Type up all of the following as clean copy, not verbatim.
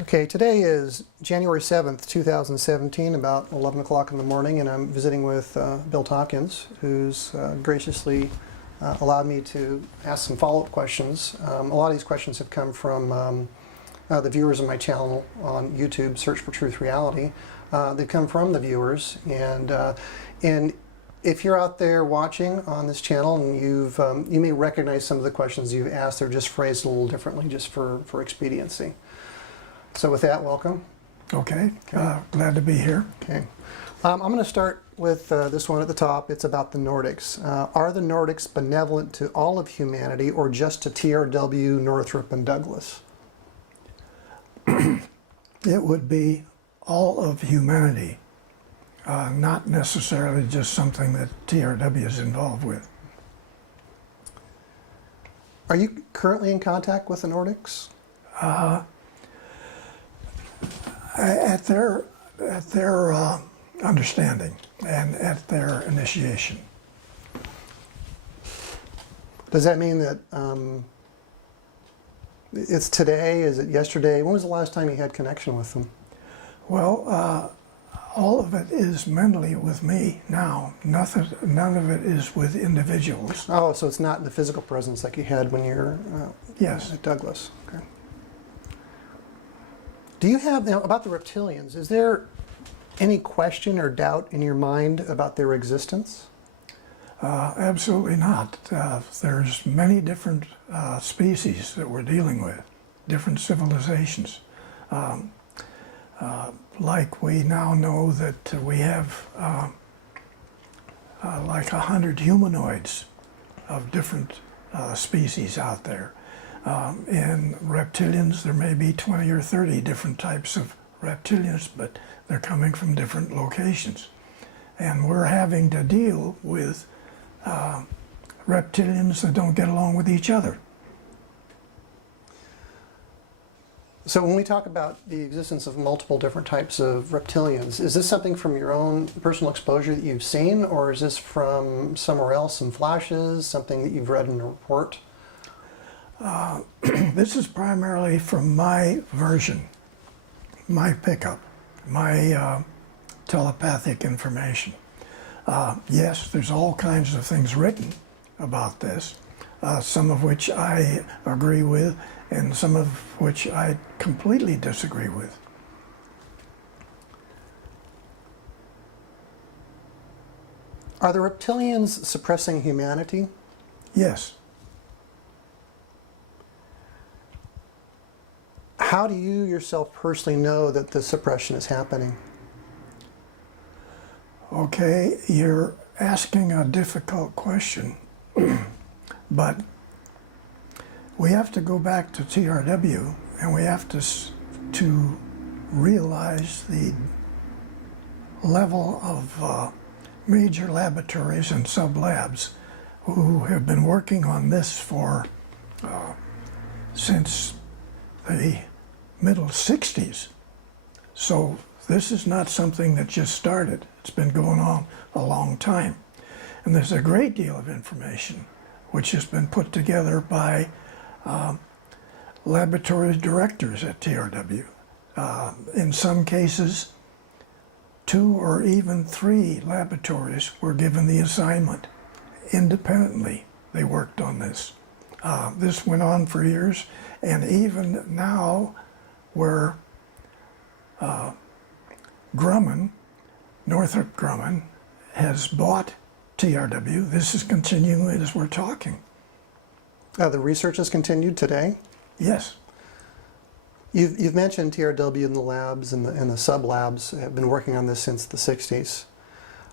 Okay, today is January 7th, 2017, about 11 o'clock in the morning, and I'm visiting with Bill Tompkins, who's graciously allowed me to ask some follow-up questions. A lot of these questions have come from the viewers of my channel on YouTube, Search for Truth Reality. They've come from the viewers, and if you're out there watching on this channel and you may recognize some of the questions you've asked, they're just phrased a little differently just for expediency. So with that, welcome. Okay, glad to be here. Okay. I'm going to start with this one at the top. It's about the Nordics. Are the Nordics benevolent to all of humanity or just to TRW, Northrop, and Douglas? It would be all of humanity, not necessarily just something that TRW is involved with. Are you currently in contact with the Nordics? At their understanding and at their initiation. Does that mean that it's today? Is it yesterday? When was the last time you had connection with them? Well, all of it is mentally with me now. None of it is with individuals. Oh, so it's not the physical presence like you had when you're Yes. at Douglas. Okay. Do you have, now about the reptilians, is there any question or doubt in your mind about their existence? Absolutely not. There's many different species that we're dealing with, different civilizations. Like we now know that we have like 100 humanoids of different species out there. In reptilians, there may be 20 or 30 different types of reptilians, but they're coming from different locations. And we're having to deal with reptilians that don't get along with each other. So when we talk about the existence of multiple different types of reptilians, is this something from your own personal exposure that you've seen, or is this from somewhere else, some flashes, something that you've read in a report? This is primarily from my version, my pickup, my telepathic information. Yes, there's all kinds of things written about this, some of which I agree with and some of which I completely disagree with. Are the reptilians suppressing humanity? Yes. How do you yourself personally know that the suppression is happening? Okay, you're asking a difficult question, but we have to go back to TRW and we have to realize the level of major laboratories and sub-labs who have been working on this for since the middle 60s. So this is not something that just started. It's been going on a long time. And there's a great deal of information which has been put together by laboratory directors at TRW. In some cases, 2 or even 3 laboratories were given the assignment. Independently, they worked on this. This went on for years, and even now, where Grumman, Northrop Grumman, has bought TRW, this is continuing as we're talking. The research has continued today? Yes. You've mentioned TRW in the labs and the sub-labs have been working on this since the 60s.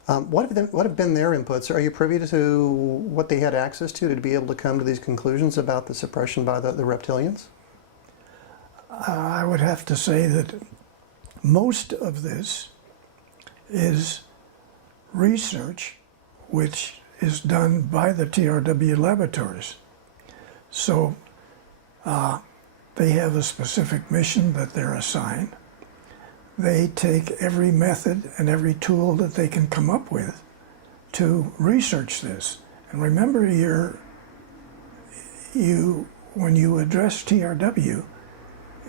What have been their inputs? Are you privy to what they had access to be able to come to these conclusions about the suppression by the reptilians? I would have to say that most of this is research which is done by the TRW laboratories. So they have a specific mission that they're assigned. They take every method and every tool that they can come up with to research this. And remember, when you address TRW,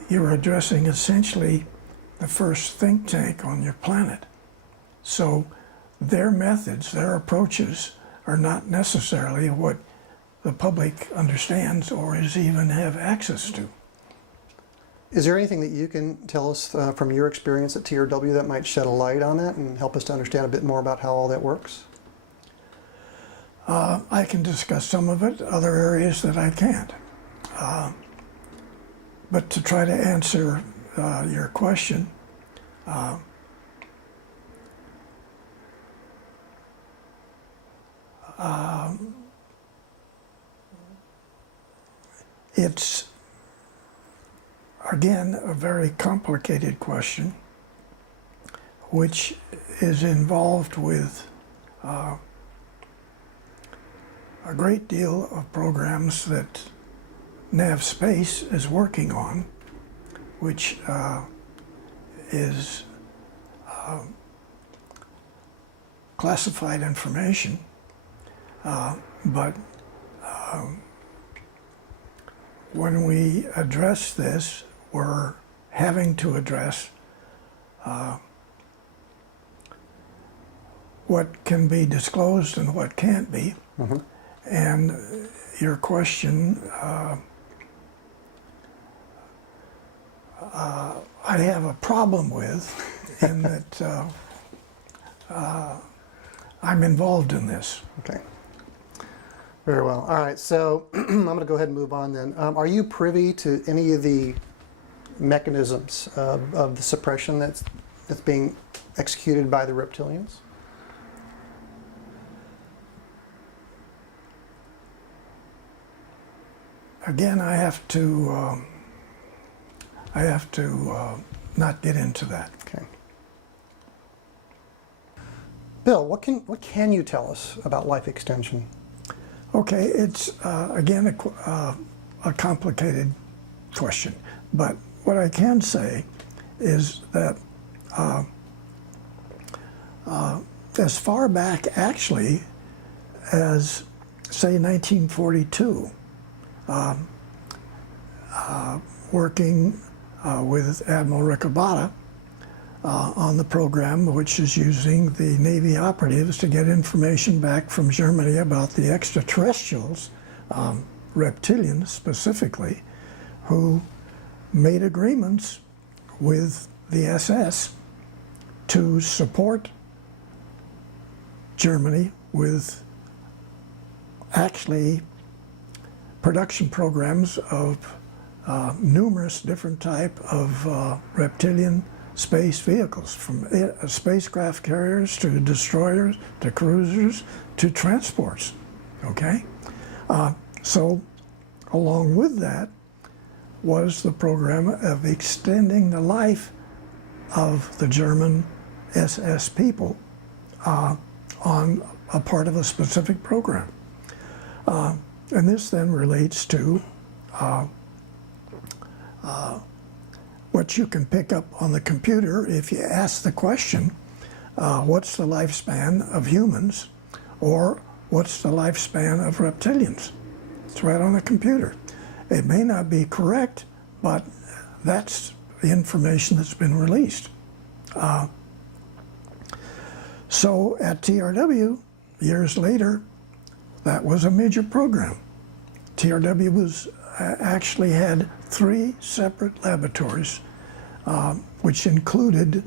you're addressing essentially the first think tank on your planet. So their methods, their approaches are not necessarily what the public understands or is even have access to. Is there anything that you can tell us from your experience at TRW that might shed a light on that and help us to understand a bit more about how all that works? I can discuss some of it, other areas that I can't. But to try to answer your question, it's, again, a very complicated question, which is involved with a great deal of programs that NAV Space is working on, which is classified information, but when we address this, we're having to address what can be disclosed and what can't be. Mm-hmm. And your question, I have a problem with, in that I'm involved in this. Okay. Very well. All right, so I'm going to go ahead and move on then. Are you privy to any of the mechanisms of the suppression that's being executed by the reptilians? Again, I have to not get into that. Okay. Bill, what can you tell us about life extension? Okay, it's again a complicated question, but what I can say is that as far back actually as, say, 1942, working with Admiral Riccobotta on the program, which is using the Navy operatives to get information back from Germany about the extraterrestrials, reptilians specifically, who made agreements with the SS to support Germany with actually production programs of numerous different type of reptilian space vehicles, from spacecraft carriers to destroyers to cruisers to transports. Okay, so along with that was the program of extending the life of the German SS people on a part of a specific program. And this then relates to what you can pick up on the computer if you ask the question, what's the lifespan of humans, or what's the lifespan of reptilians? It's right on the computer. It may not be correct, but that's the information that's been released. So at TRW, years later, that was a major program. TRW was actually had 3 separate laboratories, which included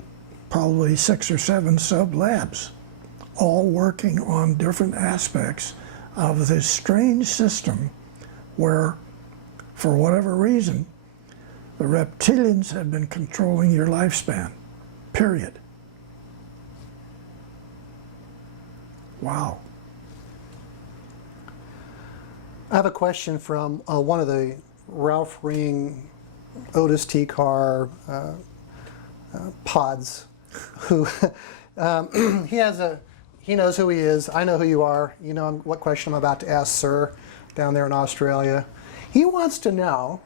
probably 6 or 7 sub-labs, all working on different aspects of this strange system where, for whatever reason, the reptilians have been controlling your lifespan, period. Wow. I have a question from one of the Ralph Ring Otis T. Carr pods, who he knows who he is. I know who you are. You know what question I'm about to ask, sir, down there in Australia. He wants to know,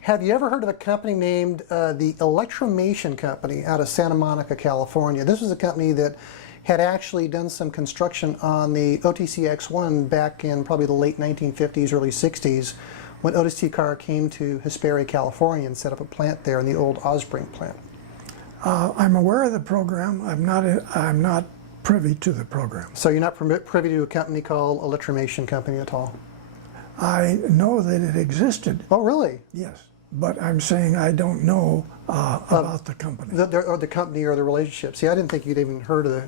have you ever heard of a company named the Electromation Company out of Santa Monica, California? This was a company that had actually done some construction on the OTC-X1 back in probably the late 1950s, early 60s, when Otis T. Carr came to Hesperia, California and set up a plant there in the old Osbrink plant? I'm aware of the program. I'm not privy to the program. So you're not privy to a company called Electromation Company at all? I know that it existed, Oh, really? yes, but I'm saying I don't know about the company. Or the company or the relationship. See, I didn't think you'd even heard of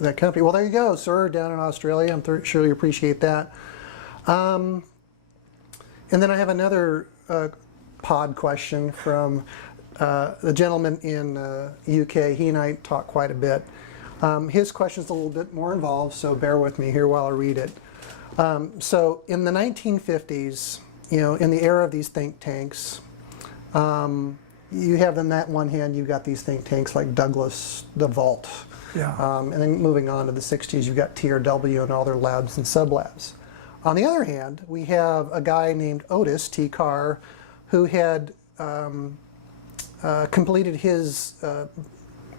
that company. Well, there you go, sir, down in Australia. I'm sure you appreciate that. And then I have another pod question from a gentleman in UK. He and I talk quite a bit. His question's a little bit more involved, so bear with me here while I read it. So in the 1950s, in the era of these think tanks, you have on that one hand, you've got these think tanks like Douglas, the Vault. Yeah. And then moving on to the 60s, you've got TRW and all their labs and sublabs. On the other hand, we have a guy named Otis T. Carr who had completed his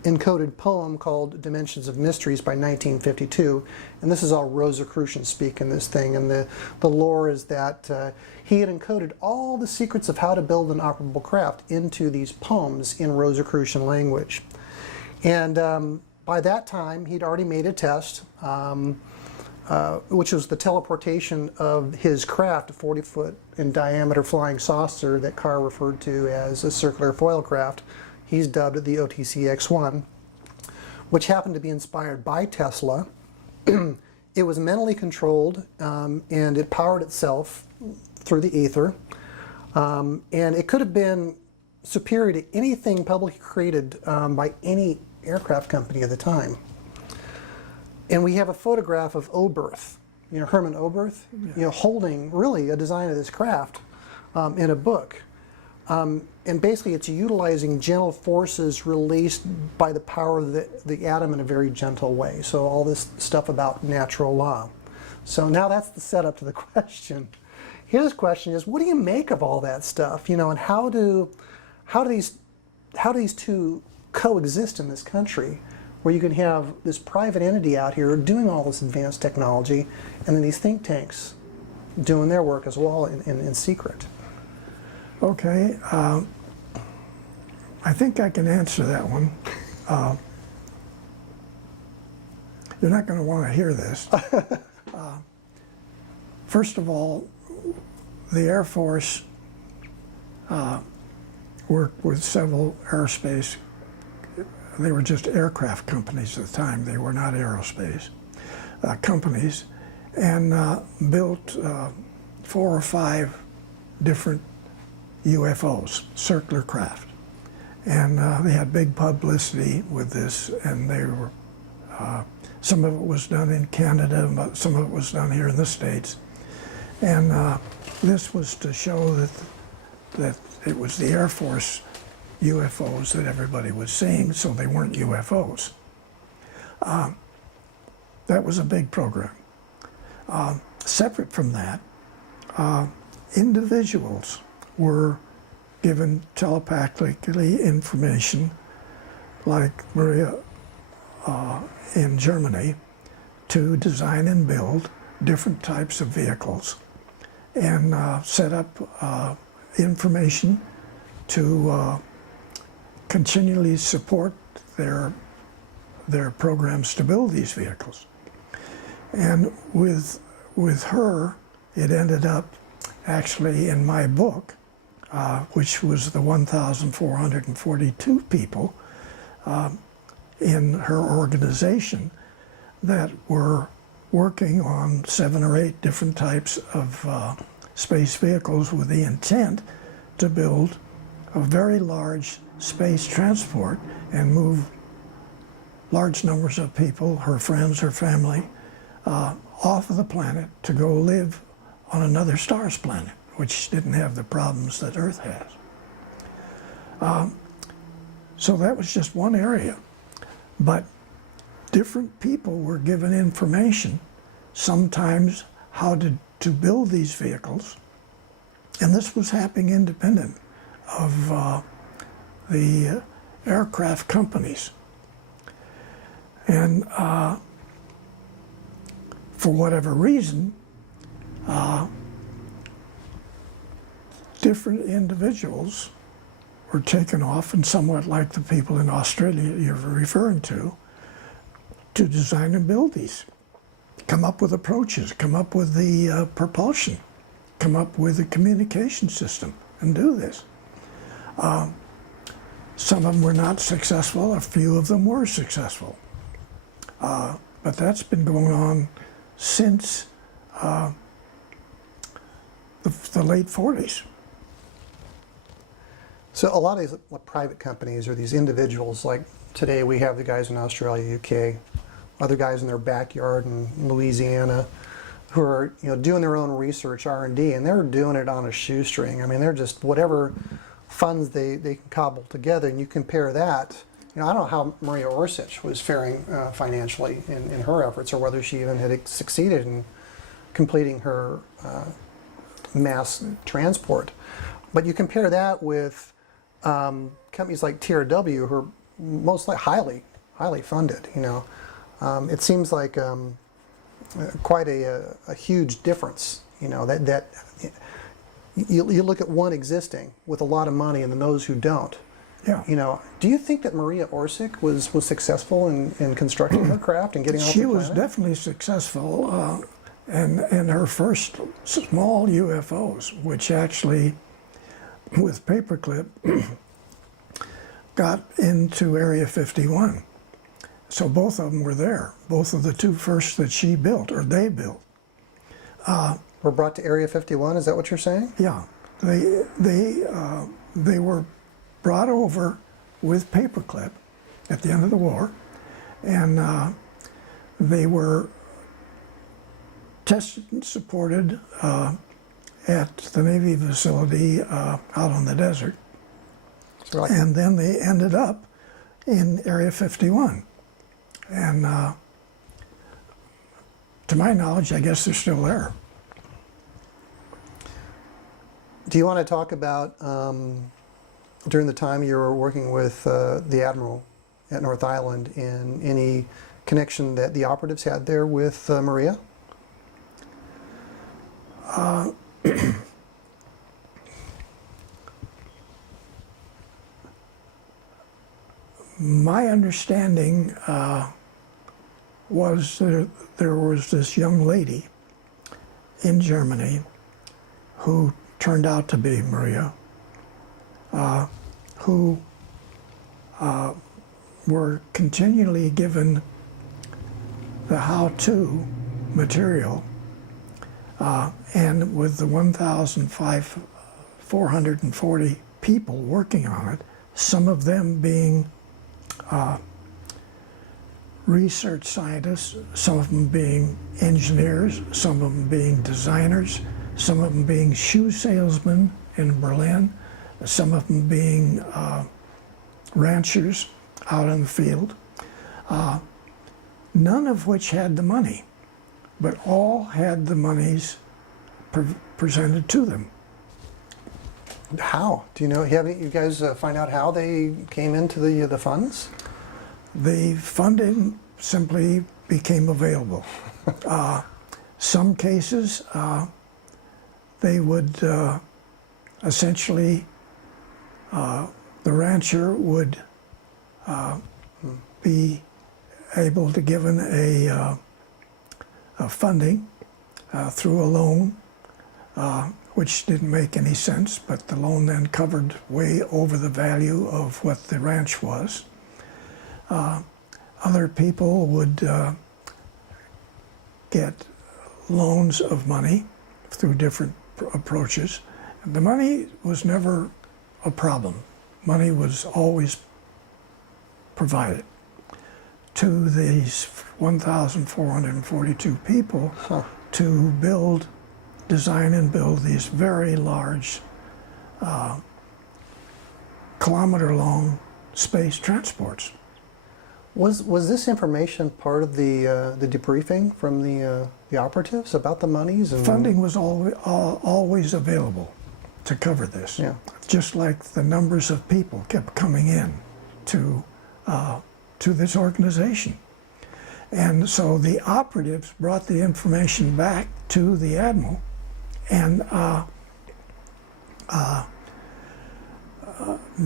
encoded poem called Dimensions of Mysteries by 1952. And this is all Rosicrucian speak in this thing. And the lore is that he had encoded all the secrets of how to build an operable craft into these poems in Rosicrucian language. And by that time, he'd already made a test, which was the teleportation of his craft, a 40-foot in diameter flying saucer that Carr referred to as a circular foil craft. He's dubbed the OTC-X1, which happened to be inspired by Tesla. It was mentally controlled, and it powered itself through the ether. And it could have been superior to anything publicly created by any aircraft company at the time. And we have a photograph of Oberth, Herman Oberth, holding really a design of this craft in a book. And basically it's utilizing gentle forces released by the power of the atom in a very gentle way. So all this stuff about natural law. So now that's the setup to the question. His question is, what do you make of all that stuff? And how do these two coexist in this country, where you can have this private entity out here doing all this advanced technology, and then these think tanks doing their work as well in secret? Okay, I think I can answer that one. You're not going to want to hear this. First of all, the Air Force worked with several aerospace. They were just aircraft companies at the time. They were not aerospace companies, and built 4 or 5 different UFOs, circular craft. And they had big publicity with this, and they were, some of it was done in Canada, but some of it was done here in the States. And this was to show that it was the Air Force UFOs that everybody was seeing, so they weren't UFOs. That was a big program. Separate from that, individuals were given telepathically information, like Maria in Germany, to design and build different types of vehicles and set up information to continually support their programs to build these vehicles. And with her, it ended up actually in my book, which was the 1,442 people in her organization that were working on 7 or 8 different types of space vehicles with the intent to build a very large space transport and move large numbers of people, her friends, her family, off of the planet to go live on another star's planet, which didn't have the problems that Earth has. So that was just one area. But different people were given information, sometimes how to build these vehicles, and this was happening independent of the aircraft companies. And for whatever reason, different individuals were taken off, and somewhat like the people in Australia you're referring to design and build these. Come up with approaches, come up with the propulsion, come up with a communication system, and do this. Some of them were not successful, a few of them were successful. But that's been going on since the late 40s. So a lot of these private companies or these individuals, like today we have the guys in Australia, UK, other guys in their backyard in Louisiana, who are doing their own research, R&D, and they're doing it on a shoestring. I mean, they're just whatever funds they can cobble together, and you compare that. I don't know how Maria Orsich was faring financially in her efforts, or whether she even had succeeded in completing her mass transport. But you compare that with companies like TRW, who are mostly highly funded. It seems like quite a huge difference. That you look at one existing with a lot of money and then those who don't. Yeah. Do you think that Maria Orsich was successful in constructing her craft and getting off the planet? She was definitely successful, and her first small UFOs, which actually, with paperclip, got into Area 51. So both of them were there. Both of the two first that she built, or they built. Were brought to Area 51, is that what you're saying? Yeah. They were brought over with paperclip at the end of the war, and they were tested and supported at the Navy facility out on the desert. So And then they ended up in Area 51. And to my knowledge, I guess they're still there. do you want to talk about during the time you were working with the Admiral at North Island, in any connection that the operatives had there with Maria? My understanding was that there was this young lady in Germany who turned out to be Maria, who were continually given the how-to material, and with the 1,440 people working on it, some of them being research scientists, some of them being engineers, some of them being designers, some of them being shoe salesmen in Berlin, some of them being ranchers out in the field, none of which had the money, but all had the monies presented to them. How? Do you know? You guys find out how they came into the funds? The funding simply became available. Some cases, they would essentially, the rancher would be able to given a funding through a loan, which didn't make any sense, but the loan then covered way over the value of what the ranch was. Other people would get loans of money through different approaches. The money was never a problem. Money was always provided to these 1,442 people to design and build these very large, kilometer-long space transports. Was this information part of the debriefing from the operatives about the monies? And Funding was always available to cover this. Yeah. Just like the numbers of people kept coming in to this organization. And so the operatives brought the information back to the Admiral, and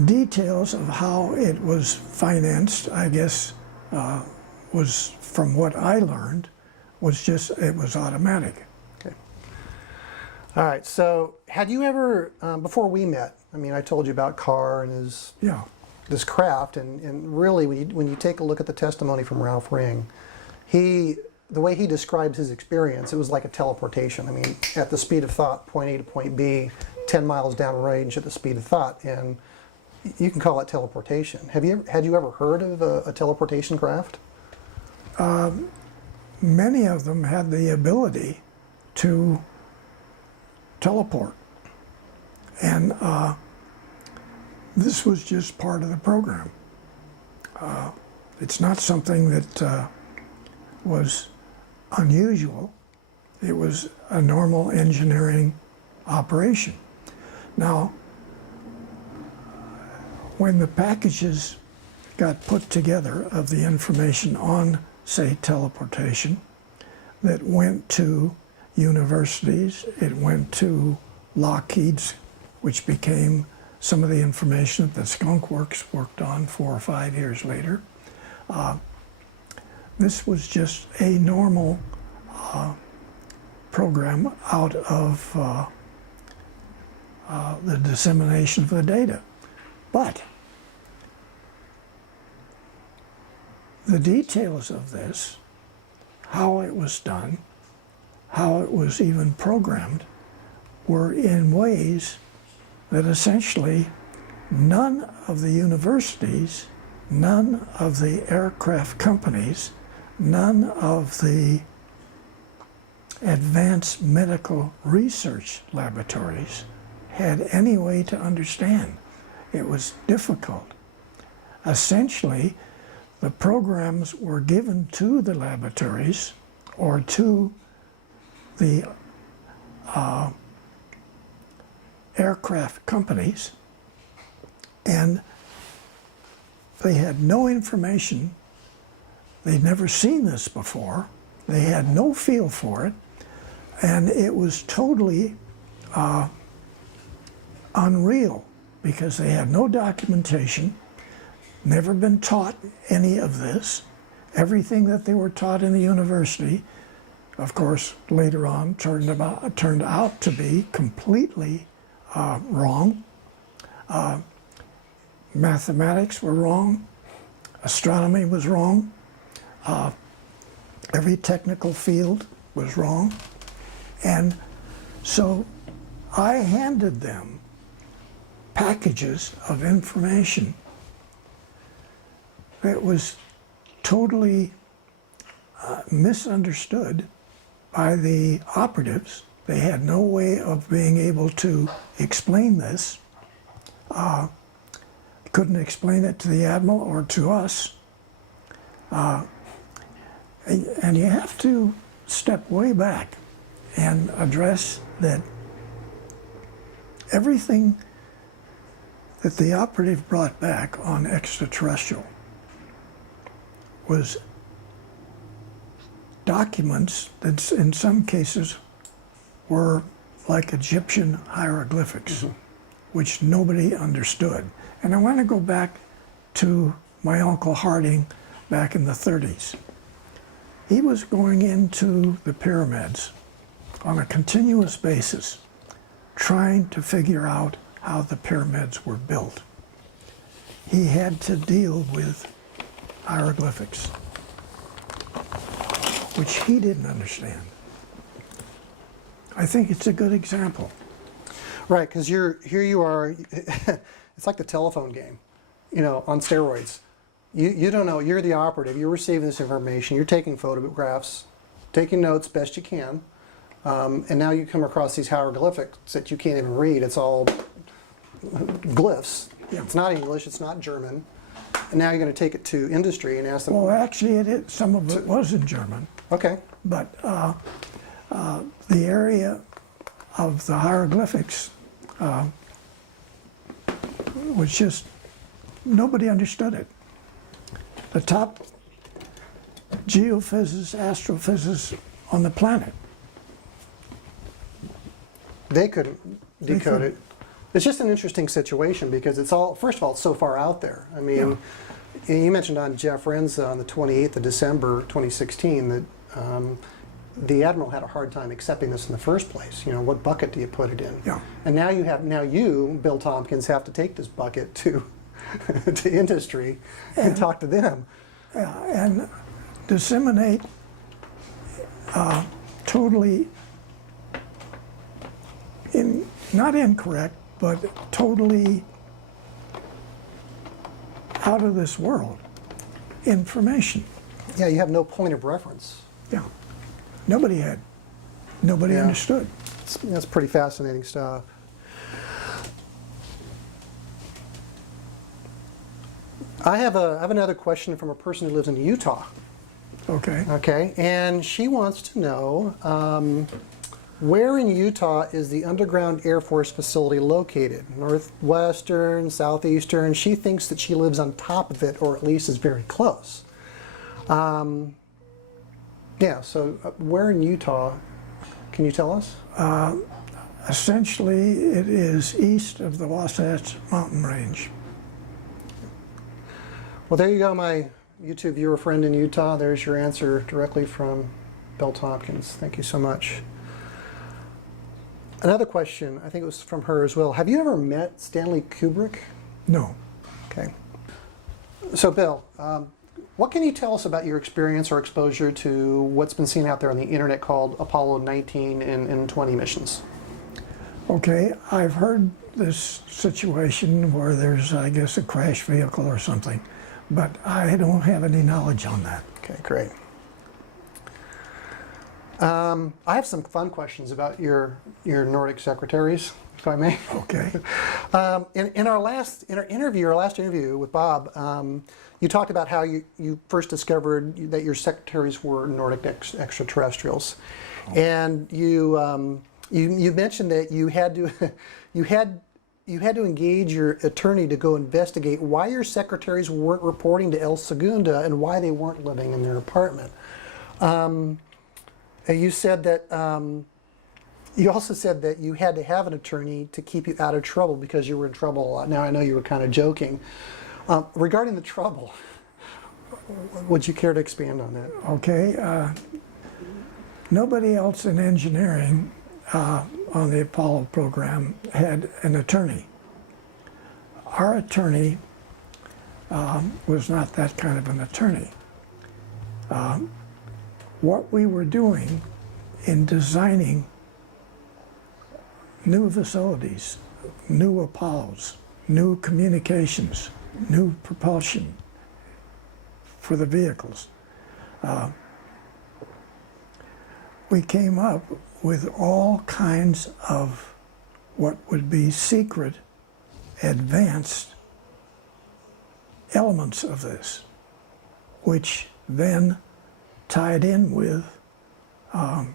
Details of how it was financed, I guess, was, from what I learned, was just, it was automatic. Okay. All right. So, had you ever, before we met, I mean, I told you about Carr and his Yeah. this craft, and really, when you take a look at the testimony from Ralph Ring, the way he describes his experience, it was like a teleportation. I mean, at the speed of thought, point A to point B, 10 miles downrange at the speed of thought, and you can call it teleportation. Had you ever heard of a teleportation craft? Many of them had the ability to teleport. And this was just part of the program. It's not something that was unusual. It was a normal engineering operation. Now, when the packages got put together of the information on, say, teleportation, that went to universities, it went to Lockheed's, which became some of the information that the Skunk Works worked on 4 or 5 years later. This was just a normal program out of the dissemination of the data. But the details of this, how it was done, how it was even programmed, were in ways that essentially none of the universities, none of the aircraft companies, none of the advanced medical research laboratories had any way to understand. It was difficult. Essentially, the programs were given to the laboratories or to the aircraft companies, and they had no information. They'd never seen this before. They had no feel for it, and it was totally unreal because they had no documentation, never been taught any of this. Everything that they were taught in the university, of course, later on turned out to be completely wrong. Mathematics were wrong. Astronomy was wrong. Every technical field was wrong. And so I handed them packages of information that was totally misunderstood by the operatives. They had no way of being able to explain this. Couldn't explain it to the admiral or to us. And you have to step way back and address that everything that the operative brought back on extraterrestrial was documents that in some cases were like Egyptian hieroglyphics, which nobody understood. And I want to go back to my Uncle Harding back in the 30s. He was going into the pyramids on a continuous basis, trying to figure out how the pyramids were built. He had to deal with hieroglyphics, which he didn't understand. I think it's a good example. Right, because here you are, it's like the telephone game, on steroids. You don't know, you're the operative, you're receiving this information, you're taking photographs, taking notes best you can, and now you come across these hieroglyphics that you can't even read. It's all glyphs. Yeah. It's not English, it's not German. And now you're going to take it to industry and ask them. Well, actually, some of it was in German. Okay. But the area of the hieroglyphics was just, nobody understood it. The top geophysicists, astrophysicists on the planet. They couldn't decode it. It's just an interesting situation because it's all, first of all, it's so far out there. I mean, you mentioned on Jeff Renza on the 28th of December 2016 that the Admiral had a hard time accepting this in the first place. You know, what bucket do you put it in? Yeah. And now you, Bill Tompkins, have to take this bucket to to industry and talk to them. And disseminate totally not incorrect, but totally out of this world information. Yeah, you have no point of reference. Yeah. Nobody had. Nobody Yeah. understood. That's pretty fascinating stuff. I have another question from a person who lives in Utah. Okay. Okay, and she wants to know where in Utah is the underground Air Force facility located? Northwestern, southeastern? She thinks that she lives on top of it, or at least is very close. Yeah, so where in Utah? Can you tell us? Essentially, it is east of the Wasatch Mountain Range. Well, there you go, my YouTube viewer friend in Utah. There's your answer directly from Bill Tompkins. Thank you so much. Another question, I think it was from her as well. Have you ever met Stanley Kubrick? No. Okay. So, Bill, what can you tell us about your experience or exposure to what's been seen out there on the internet called Apollo 19 and 20 missions? Okay, I've heard this situation where there's, I guess, a crash vehicle or something, but I don't have any knowledge on that. Okay, great. I have some fun questions about your Nordic secretaries, if I may. Okay. In our last interview with Bob, you talked about how you first discovered that your secretaries were Nordic extraterrestrials, and you mentioned that you had to you had to engage your attorney to go investigate why your secretaries weren't reporting to El Segunda and why they weren't living in their apartment. You said that you also said that you had to have an attorney to keep you out of trouble because you were in trouble a lot. Now I know you were kind of joking. Regarding the trouble, would you care to expand on that? Okay. Nobody else in engineering on the Apollo program had an attorney. Our attorney was not that kind of an attorney. What we were doing in designing new facilities, new Apollos, new communications, new propulsion for the vehicles, we came up with all kinds of what would be secret, advanced elements of this, which then tied in with the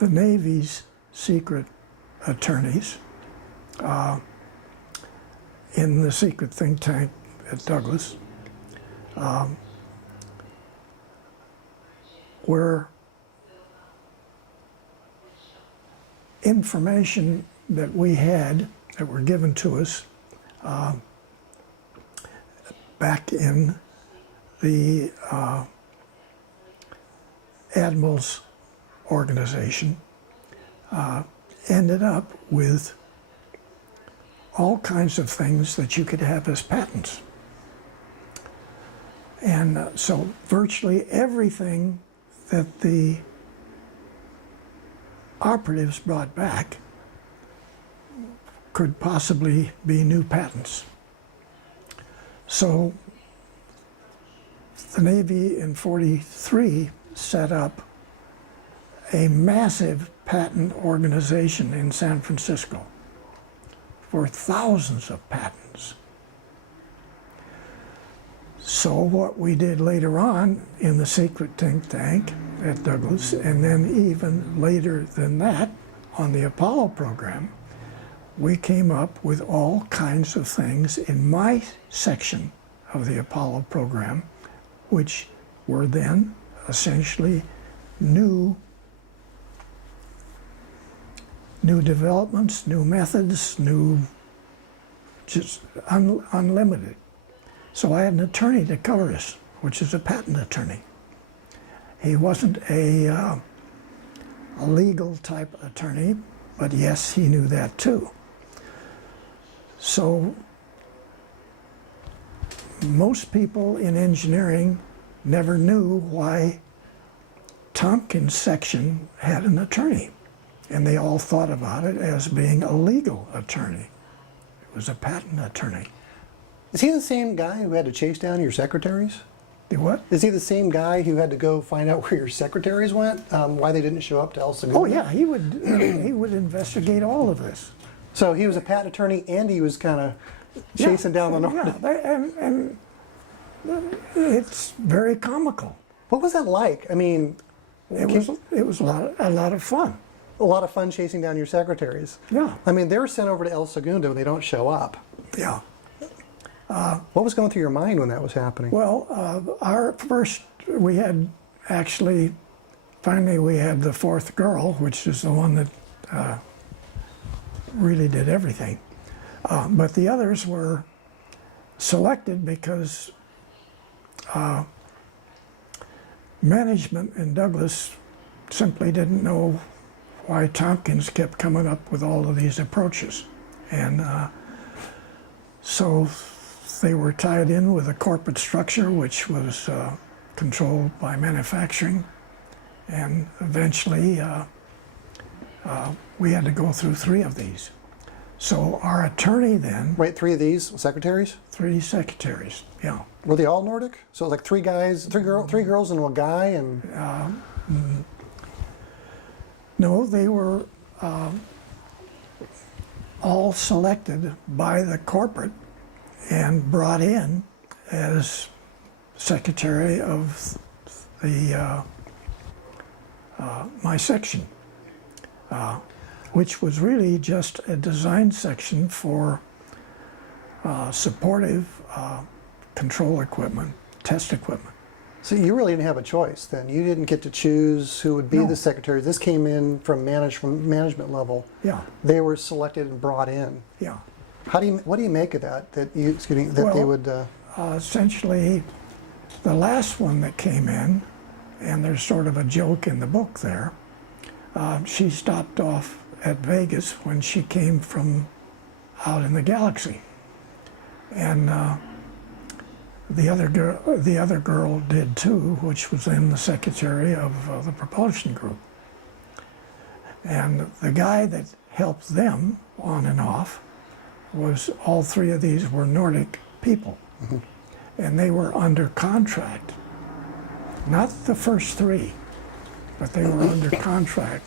Navy's secret attorneys in the secret think tank at Douglas, where information that we had that were given to us back in the Admiral's organization ended up with all kinds of things that you could have as patents. And so virtually everything that the operatives brought back could possibly be new patents. So the Navy in '43 set up a massive patent organization in San Francisco for thousands of patents. So what we did later on in the secret think tank at Douglas, and then even later than that on the Apollo program, we came up with all kinds of things in my section of the Apollo program, which were then essentially new new developments, new methods, just unlimited. So I had an attorney to cover us, which is a patent attorney. He wasn't a legal type attorney, but yes, he knew that too. So most people in engineering never knew why Tompkins section had an attorney, and they all thought about it as being a legal attorney. It was a patent attorney. Is he the same guy who had to chase down your secretaries? The what? Is he the same guy who had to go find out where your secretaries went, why they didn't show up to El Segundo? Oh yeah, he would investigate all of this. So he was a patent attorney and he was kind of chasing down the Nordic. Yeah, and it's very comical. What was that like? I mean, It was a lot of fun. a lot of fun chasing down your secretaries. Yeah, I mean, they were sent over to El Segundo and they don't show up. yeah. What was going through your mind when that was happening? Well, we had actually, finally we had the fourth girl, which is the one that really did everything. But the others were selected because management in Douglas simply didn't know why Tompkins kept coming up with all of these approaches. And so they were tied in with a corporate structure which was controlled by manufacturing. And eventually we had to go through 3 of these. So our attorney then, Wait, 3 of these secretaries? 3 secretaries, yeah. Were they all Nordic? So it was like 3 guys, 3 girls and 1 guy, and No, they were all selected by the corporate and brought in as secretary of the my section, which was really just a design section for supportive control equipment, test equipment. so you really didn't have a choice then. You didn't get to choose who would be No. the secretary. This came in from management level. Yeah, They were selected and brought in. yeah. What do you make of that? That they Well, would. Essentially, the last one that came in, and there's sort of a joke in the book there, she stopped off at Vegas when she came from out in the galaxy. And the other girl did too, which was then the secretary of the propulsion group. And the guy that helped them on and off was all 3 of these were Nordic people. Mm-hmm. And they were under contract. Not the first 3, but they were under contract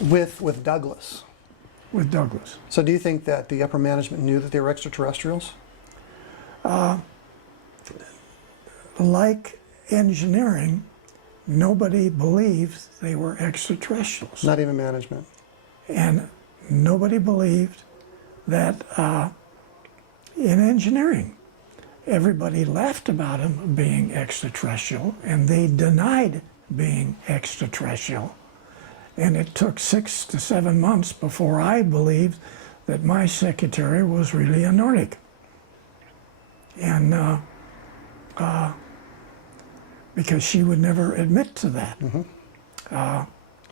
with Douglas. with Douglas. So do you think that the upper management knew that they were extraterrestrials? Like engineering, nobody believed they were extraterrestrials. Not even management. And nobody believed that in engineering, everybody laughed about them being extraterrestrial, and they denied being extraterrestrial. And it took 6 to 7 months before I believed that my secretary was really a Nordic. And because she would never admit to that.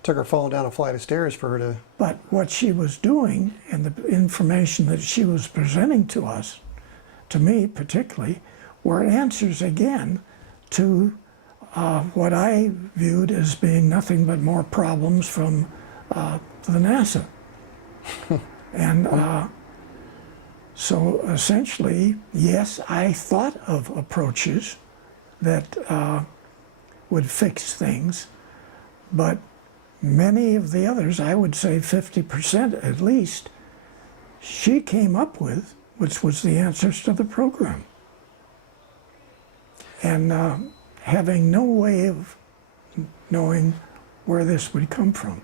Took her falling down a flight of stairs for her to. But what she was doing and the information that she was presenting to us, to me particularly, were answers again to what I viewed as being nothing but more problems from the NASA. And so essentially, yes, I thought of approaches that would fix things, but many of the others, I would say 50% at least, she came up with, which was the answers to the program. And having no way of knowing where this would come from.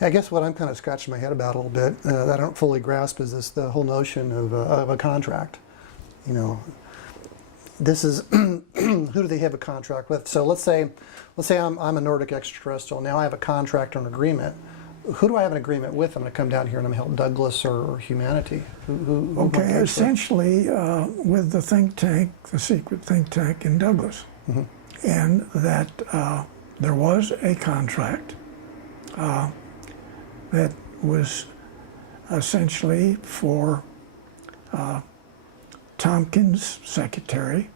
I guess what I'm kind of scratching my head about a little bit that I don't fully grasp is the whole notion of a contract. You know, this is who do they have a contract with? So let's say I'm a Nordic extraterrestrial. Now I have a contract or an agreement who do I have an agreement with? I'm going to come down here and I'm help Douglas or humanity. Who am I Okay, engaged with? essentially with the think tank, the secret think tank in Douglas, and that there was a contract that was essentially for Tompkins' secretary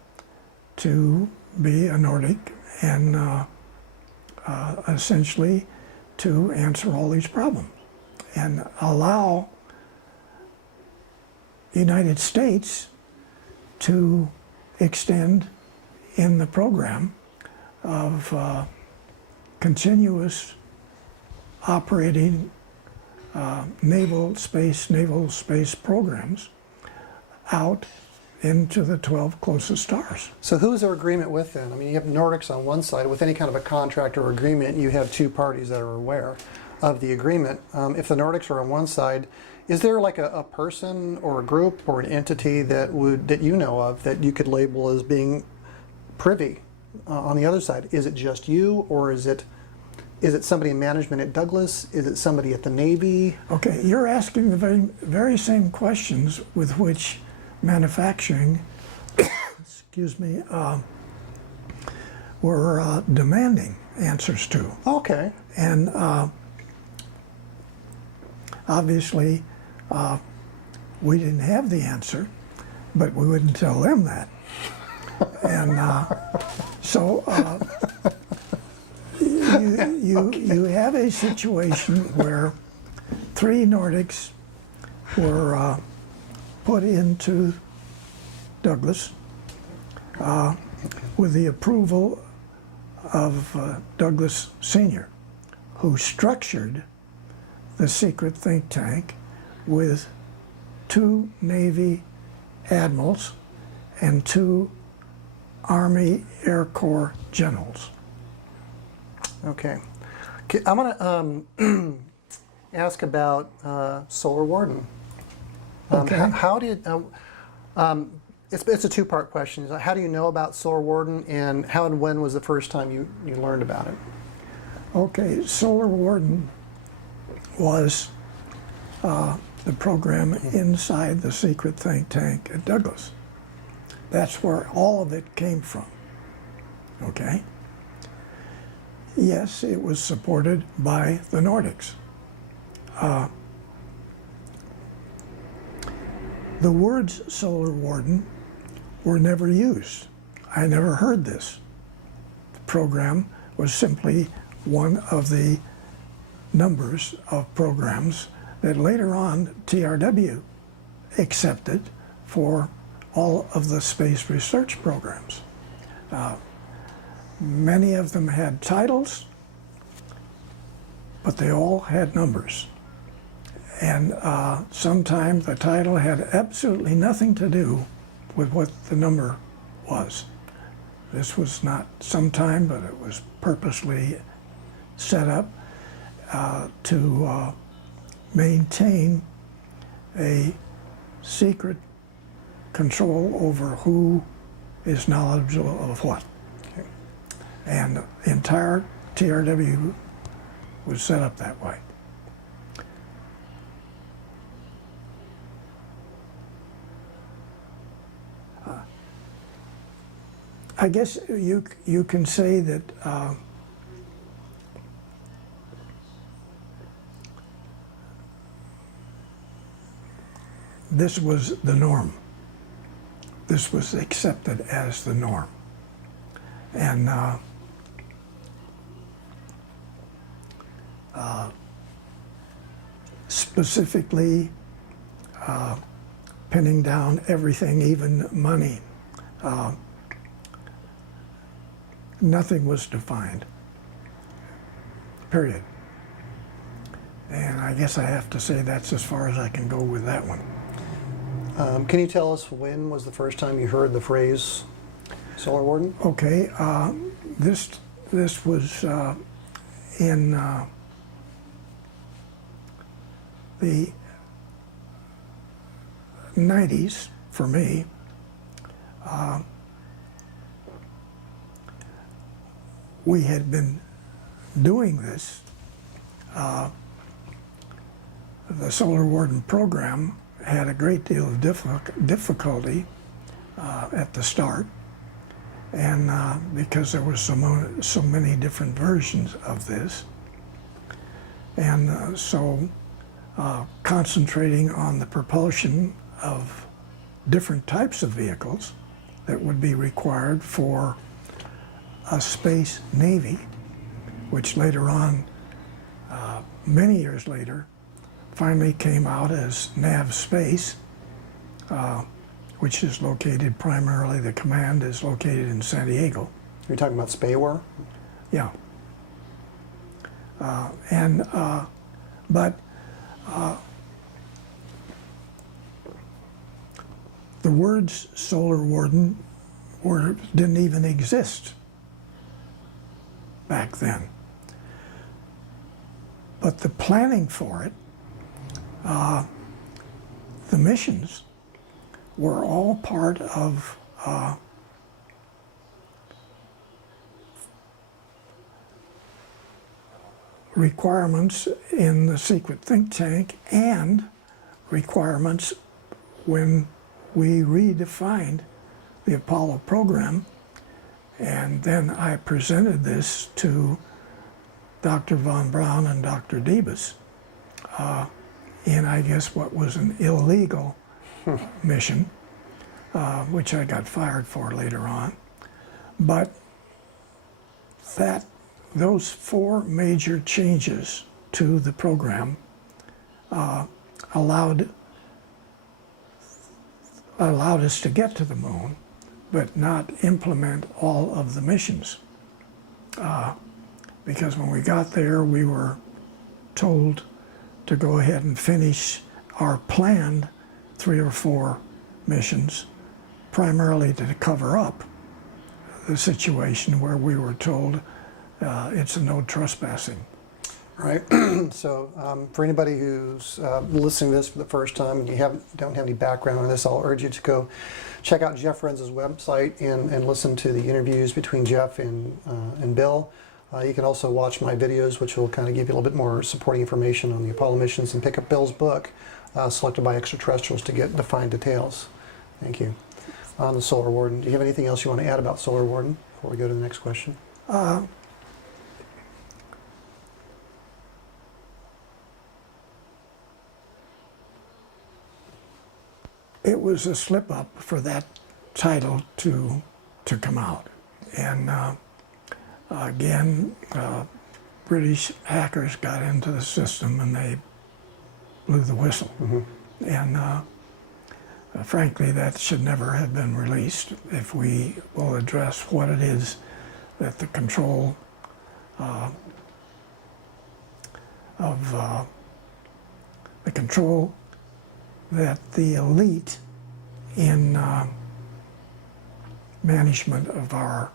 to be a Nordic and essentially to answer all these problems and allow the United States to extend in the program of continuous operating naval space programs out into the 12 closest stars. So who is our agreement with then? I mean, you have Nordics on one side. With any kind of a contract or agreement, you have two parties that are aware of the agreement. If the Nordics are on one side, is there like a person or a group or an entity that you know of that you could label as being privy on the other side? Is it just you, or is it somebody in management at Douglas? Is it somebody at the Navy? Okay, you're asking the very same questions with which manufacturing, excuse me, were demanding answers to. Okay. And obviously, we didn't have the answer, but we wouldn't tell them that. And so you have a situation where three Nordics were put into Douglas with the approval of Douglas Sr., who structured the secret think tank with two Navy admirals and two Army Air Corps generals. Okay. I'm going to ask about Solar Warden. Okay. How did it's a two-part question. How do you know about Solar Warden, and how and when was the first time you learned about it? Okay, Solar Warden was the program inside the secret think tank at Douglas. That's where all of it came from. Okay? Yes, it was supported by the Nordics. The words Solar Warden were never used. I never heard this. The program was simply one of the numbers of programs that later on TRW accepted for all of the space research programs. Many of them had titles, but they all had numbers. And sometimes the title had absolutely nothing to do with what the number was. This was not sometime, but it was purposely set up to maintain a secret control over who is knowledgeable of what. Okay. And the entire TRW was set up that way. I guess you can say that this was the norm. This was accepted as the norm. And specifically pinning down everything, even money. Nothing was defined, period. And I guess I have to say that's as far as I can go with that one. Can you tell us when was the first time you heard the phrase Solar Warden? Okay, this was in the 90s for me. We had been doing this the Solar Warden program had a great deal of difficulty at the start, and because there were so many different versions of this, and so concentrating on the propulsion of different types of vehicles that would be required for a space navy, which later on, many years later, finally came out as NAV Space, which is located primarily, the command is located in San Diego. You're talking about SPAWAR? Yeah. But the words Solar Warden didn't even exist back then. But the planning for it, the missions, were all part of requirements in the secret think tank and requirements when we redefined the Apollo program. And then I presented this to Dr. von Braun and Dr. Debus in, I guess, what was an illegal mission, which I got fired for later on. But those 4 major changes to the program allowed us to get to the moon, but not implement all of the missions. Because when we got there, we were told to go ahead and finish our planned 3 or 4 missions, primarily to cover up the situation where we were told it's a no trespassing. Right. So for anybody who's listening to this for the first time and you don't have any background on this, I'll urge you to go check out Jeff Renz's website and listen to the interviews between Jeff and Bill. You can also watch my videos, which will kind of give you a little bit more supporting information on the Apollo missions, and pick up Bill's book, Selected by Extraterrestrials, to get defined details. Thank you. On the Solar Warden, do you have anything else you want to add about Solar Warden before we go to the next question? It was a slip up for that title to come out. And again, British hackers got into the system and they blew the whistle. Mm-hmm. And frankly, that should never have been released. If we will address what it is that the control that the elite in management of our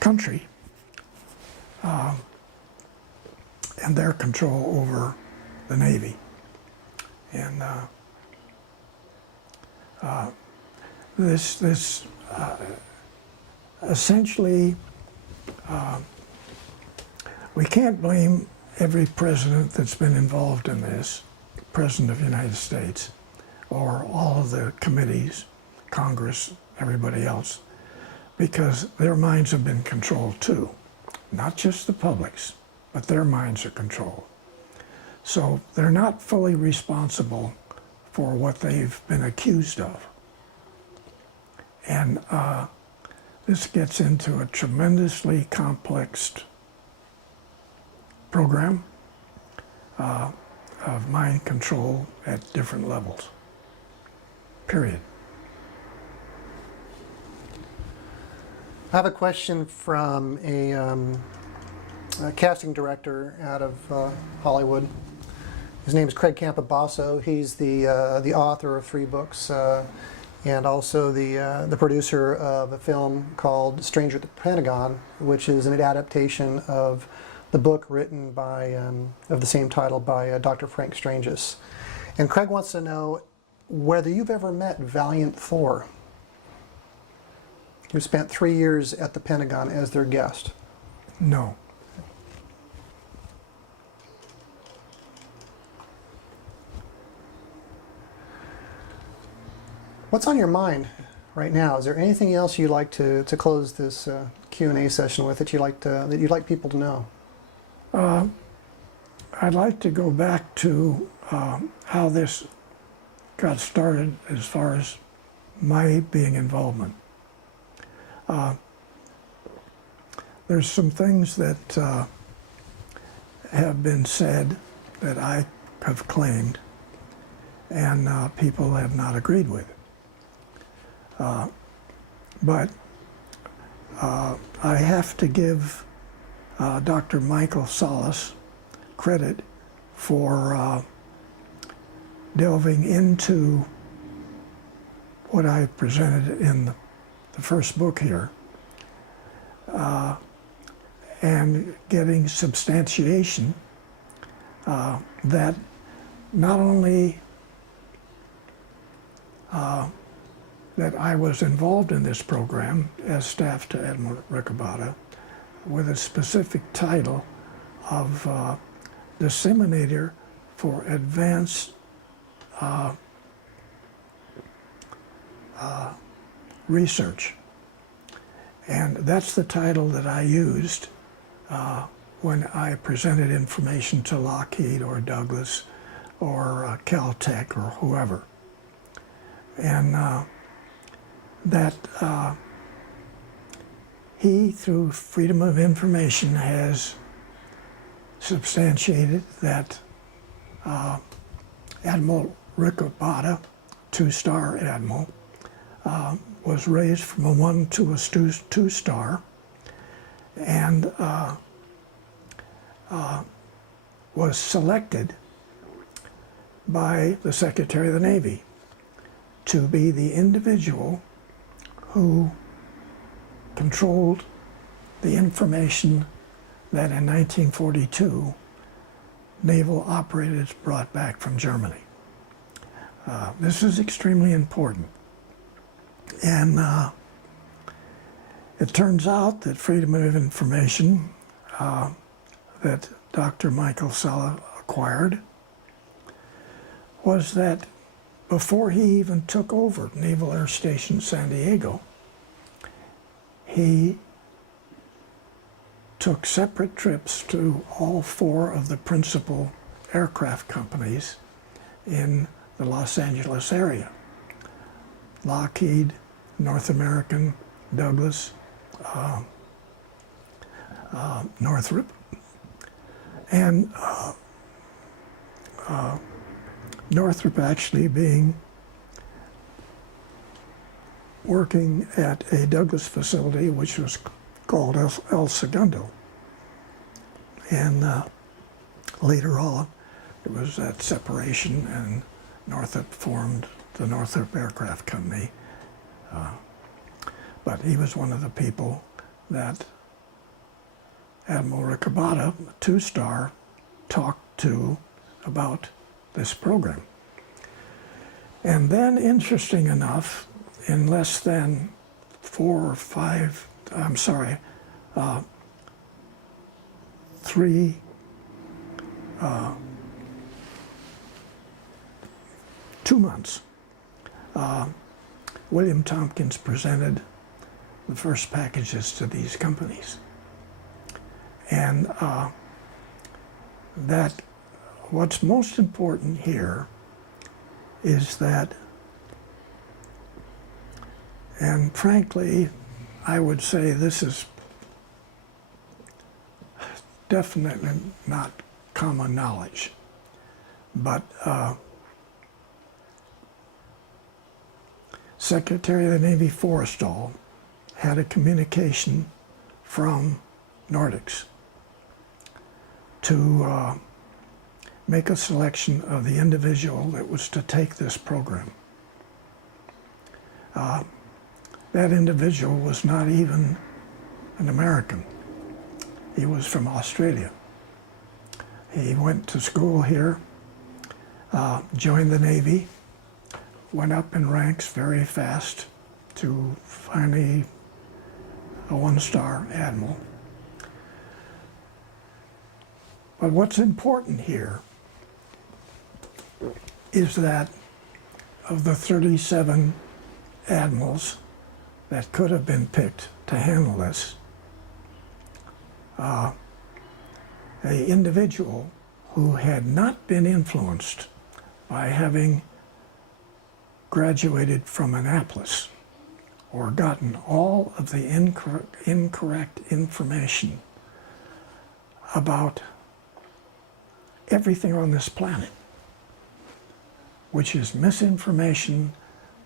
country and their control over the Navy. And this essentially, we can't blame every president that's been involved in this, President of the United States, or all of the committees, Congress, everybody else, because their minds have been controlled too. Not just the public's, but their minds are controlled. So they're not fully responsible for what they've been accused of. And this gets into a tremendously complex program of mind control at different levels, period. I have a question from a casting director out of Hollywood. His name is Craig Campobasso. He's the author of 3 books and also the producer of a film called Stranger at the Pentagon, which is an adaptation of the book written by of the same title by Dr. Frank Stranges. And Craig wants to know whether you've ever met Valiant Thor, who spent 3 years at the Pentagon as their guest. No. What's on your mind right now? Is there anything else you'd like to close this Q&A session with that you'd like people to know? I'd like to go back to how this got started as far as my being involvement. There's some things that have been said that I have claimed and people have not agreed with. But I have to give Dr. Michael Salas credit for delving into what I presented in the first book here and getting substantiation that not only that I was involved in this program as staff to Admiral Riccobotta with a specific title of Disseminator for Advanced Research. And that's the title that I used when I presented information to Lockheed or Douglas or Caltech or whoever. And that he, through Freedom of Information, has substantiated that Admiral Riccobotta, two-star admiral, was raised from a 1 to a 2-star, and was selected by the Secretary of the Navy to be the individual who controlled the information that in 1942 naval operators brought back from Germany. This is extremely important. And it turns out that Freedom of Information that Dr. Michael Sala acquired was that before he even took over Naval Air Station San Diego, he took separate trips to all 4 of the principal aircraft companies in the Los Angeles area: Lockheed, North American, Douglas, Northrop, and Northrop actually being working at a Douglas facility which was called El Segundo. And later on, there was that separation, and Northrop formed the Northrop Aircraft Company. But he was one of the people that Admiral Riccobotta, 2-star, talked to about this program. And then, interesting enough, in less than 4 or 5, I'm sorry, 3, 2 months, William Tompkins presented the first packages to these companies. And that what's most important here is that, and frankly, I would say this is definitely not common knowledge, but Secretary of the Navy Forrestal had a communication from Nordics to make a selection of the individual that was to take this program. That individual was not even an American. He was from Australia. He went to school here, joined the Navy, went up in ranks very fast to finally a 1-star admiral. But what's important here is that of the 37 admirals that could have been picked to handle this. An individual who had not been influenced by having graduated from Annapolis or gotten all of the incorrect information about everything on this planet, which is misinformation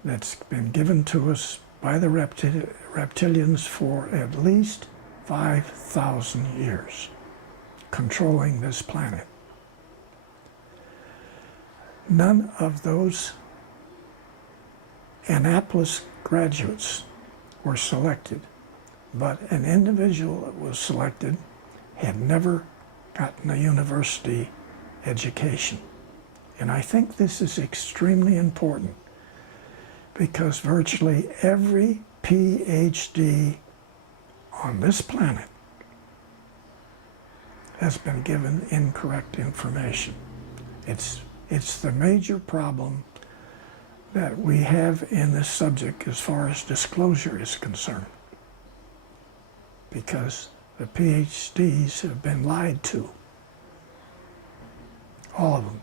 that's been given to us by the reptilians for at least 5,000 years, controlling this planet. None of those Annapolis graduates were selected, but an individual that was selected had never gotten a university education. And I think this is extremely important because virtually every PhD on this planet has been given incorrect information. It's the major problem that we have in this subject as far as disclosure is concerned, because the PhDs have been lied to, all of them.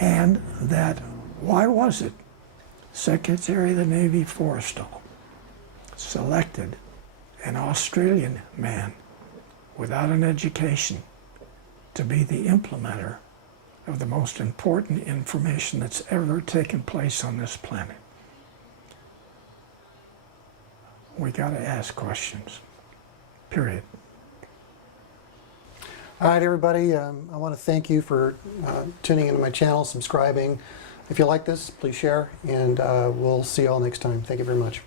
And that, why was it Secretary of the Navy Forrestal selected an Australian man without an education to be the implementer of the most important information that's ever taken place on this planet? We got to ask questions, period. All right, everybody, I want to thank you for tuning into my channel, subscribing. If you like this, please share, and we'll see you all next time. Thank you very much.